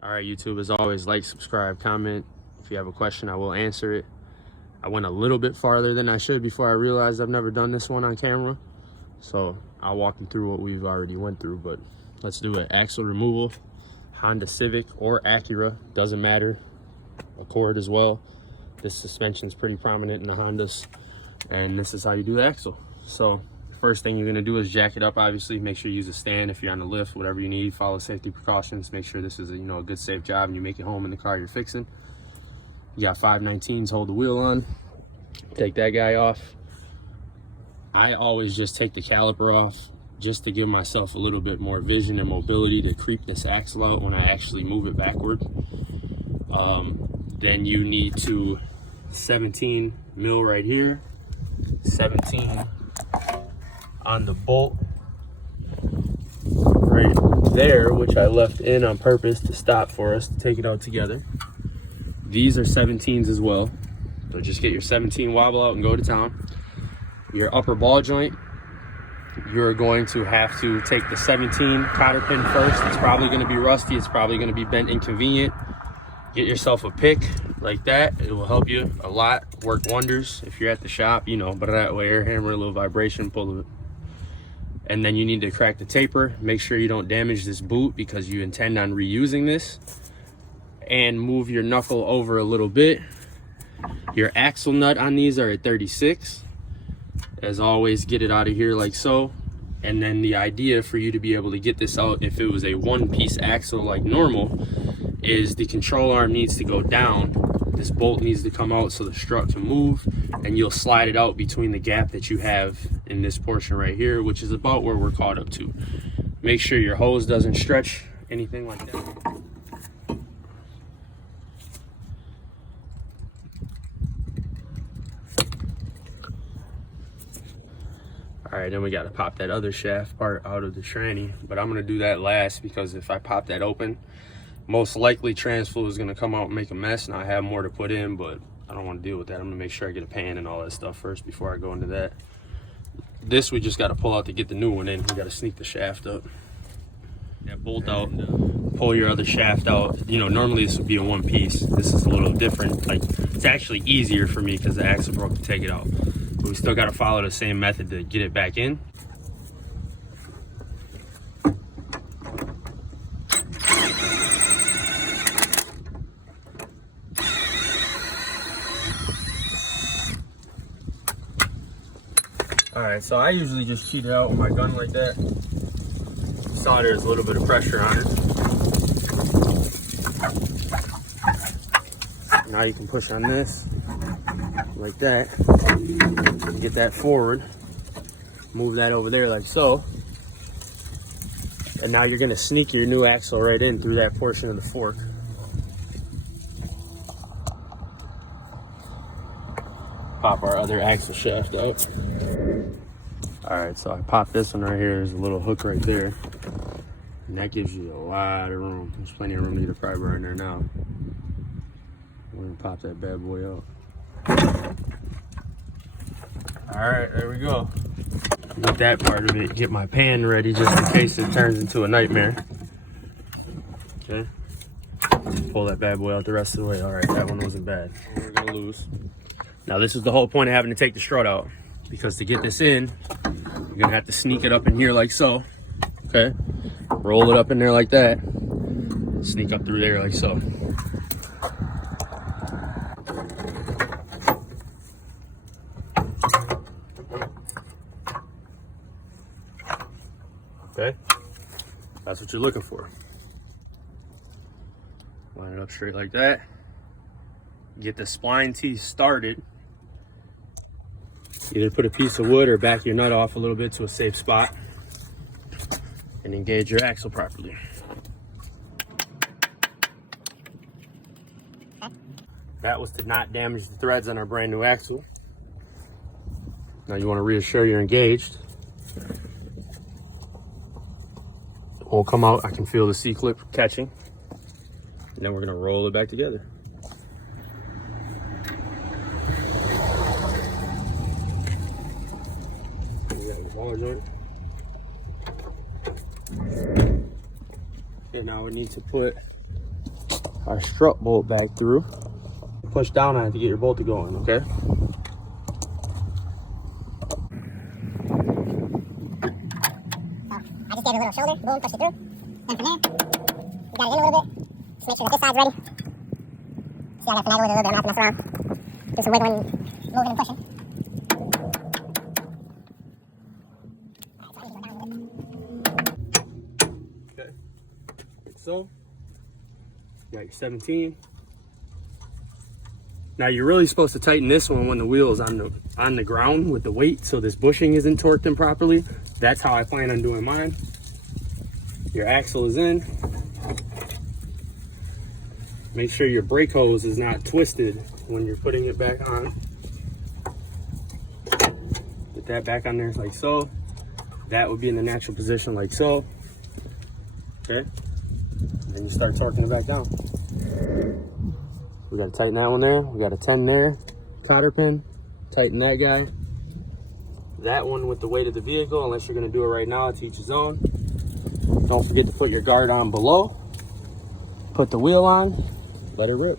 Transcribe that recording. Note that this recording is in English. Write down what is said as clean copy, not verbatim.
All right, YouTube, as always, like, subscribe, comment. If you have a question, I will answer it. I went a little bit farther than I should before I realized I've never done this one on camera. So I'll walk you through what we've already went through, but let's do it. Axle removal, Honda Civic or Acura, doesn't matter. Accord as well. This suspension is pretty prominent in the Hondas, and this is how you do the axle. So first thing you're gonna do is jack it up, obviously. Make sure you use a stand if you're on the lift, whatever you need. Follow safety precautions. Make sure this is a good, safe job and you make it home in the car you're fixing. You got 519s, hold the wheel on. Take that guy off. I always just take the caliper off just to give myself a little bit more vision and mobility to creep this axle out when I actually move it backward. Then you need to 17 mil right here, 17 on the bolt right there, which I left in on purpose to stop for us to take it out together. These are 17s as well, so just get your 17 wobble out and go to town. Your upper ball joint, you're going to have to take the 17 cotter pin first. It's probably going to be rusty, it's probably going to be bent inconvenient. Get yourself a pick like that. It will help you a lot, work wonders. If you're at the shop, but that way, air hammer, a little vibration, pull it. And then you need to crack the taper. Make sure you don't damage this boot because you intend on reusing this. And move your knuckle over a little bit. Your axle nut on these are at 36. As always, get it out of here like so. And then the idea for you to be able to get this out, if it was a one-piece axle like normal, is the control arm needs to go down. This bolt needs to come out so the strut can move, and you'll slide it out between the gap that you have in this portion right here, which is about where we're caught up to. Make sure your hose doesn't stretch, anything like that. All right, then we got to pop that other shaft part out of the tranny, but I'm going to do that last because if I pop that open, most likely trans fluid is going to come out and make a mess, and I have more to put in, but I don't want to deal with that. I'm going to make sure I get a pan and all that stuff first before I go into that. This we just got to pull out to get the new one in. We got to sneak the shaft up. That bolt out, pull your other shaft out. Normally this would be a one piece. This is a little different. Like, it's actually easier for me because the axle broke to take it out. But we still got to follow the same method to get it back in. All right, so I usually just cheat it out with my gun like that. Saw there's a little bit of pressure on it. Now you can push on this like that. Get that forward. Move that over there like so. And now you're gonna sneak your new axle right in through that portion of the fork. Pop our other axle shaft out. All right, so I popped this one right here. There's a little hook right there. And that gives you a lot of room. There's plenty of room to get a pry bar in there now. We're gonna pop that bad boy out. All right, there we go. Get that part of it. Get my pan ready just in case it turns into a nightmare. Okay. Pull that bad boy out the rest of the way. All right, that one wasn't bad. We're gonna lose. Now this is the whole point of having to take the strut out, because to get this in, you're gonna have to sneak it up in here like so. Okay. Roll it up in there like that. Sneak up through there like so. Okay, that's what you're looking for. Line it up straight like that. Get the spline teeth started. Either put a piece of wood or back your nut off a little bit to a safe spot and engage your axle properly. That was to not damage the threads on our brand new axle. Now you want to reassure you're engaged. It won't come out. I can feel the C-clip catching. And then we're going to roll it back together. We got the baller joint. Okay, now we need to put our strut bolt back through. Push down on it to get your bolt to go in, okay? I just gave it a little shoulder, boom, push it through. Then from there, you got it in a little bit. Just make sure that this side's ready. See, I got to finagle with it a little bit, I'm not messing around. Do some wiggling, moving and pushing. Okay, like so. You got your 17. Now you're really supposed to tighten this one when the wheel is on the ground with the weight, so this bushing isn't torqued in properly. That's how I plan on doing mine. Your axle is in. Make sure your brake hose is not twisted when you're putting it back on. Get that back on there like so. That would be in the natural position like so. Okay. Then you start torquing it back down. We gotta tighten that one there. We got a 10 there. Cotter pin. Tighten that guy. That one with the weight of the vehicle, unless you're gonna do it right now, to each his own. Don't forget to put your guard on below. Put the wheel on. Let it rip.